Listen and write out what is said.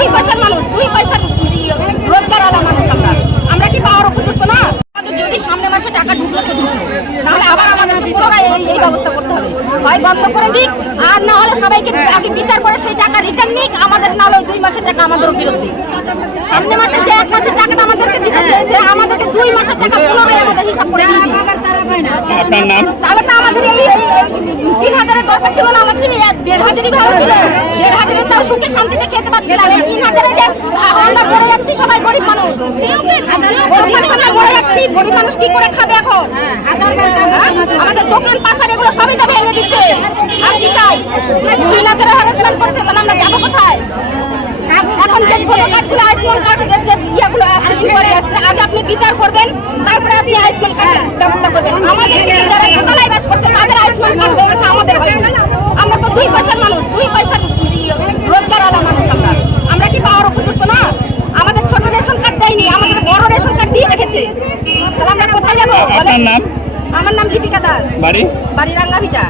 দুই পয়সার মানুষ, দুই পয়সার রোজগারওয়ালা মানুষ। আমরা কি পাওয়ার উপযুক্ত না? আমাদের যদি সামনে মাসে টাকা ঢুকলো তো ঢুকলো, নাহলে আবার আমাদেরকে পুনরায় এই ব্যবস্থা করতে হবে। হয় বন্ধ করে দিক, আর না হলে সবাইকে আগে বিচার করে সেই টাকা রিটার্ন নিক। আমাদের না হলে 2 মাসের টাকা আমাদেরও ফেরত দিক। সামনে মাসে যে 1 মাসের টাকাটা আমাদেরকে দিতে চেয়েছে, আমাদেরকে 2 মাসের টাকা পুনরায় আমাদের হিসাব করে দিবে। আপনার নাম? তাহলে তো আমাদের এই 3000-এর দরকার ছিল না, আমাদের 1500-ই ভালো ছিল। 1500-এর তাও সুখে শান্তিতে খেতে পাচ্ছিলাম। 3000-এ যে আমরা মরে যাচ্ছি সবাই গরিব মানুষ, গরিব মানুষ আমরা মরে যাচ্ছি। গরিব মানুষ কি করে খাবে এখন? আমাদের দোকান পাশার এগুলো সবই তো ভেঙে দিচ্ছে। আর কি চাই? 3000-এর হ্যারাসমেন্ট করছে, তাহলে আমরা যাবো কোথায়? এখন যে ছোট কার্ডগুলো, আয়ুষ্মান কার্ডের যে ইয়েগুলো আছে, বিপরে আসছে, আগে আপনি বিচার করবেন, তারপরে আপনি আয়ুষ্মান কার্ডের ব্যবস্থা করবেন। আমাদের যারা ছোটলাই বাস করছে তাদের আয়ুষ্মান কার্ড হয়ে গেছে, আমাদের হয়নি। আমরা তো 2 পয়সার মানুষ, 2 পয়সার রোজগারওয়ালা মানুষ। আমরা কি পাওয়ার উপযুক্ত না? আমাদের ছোট রেশন কার্ড দেয়নি, আমাদের বড় রেশন কার্ড দিয়ে রেখেছে। তাহলে আমরা কোথায় যাবো? আপনার নাম? আমার নাম দীপিকা দাস, বাড়ি? বাড়ি রাঙ্গাভিটা।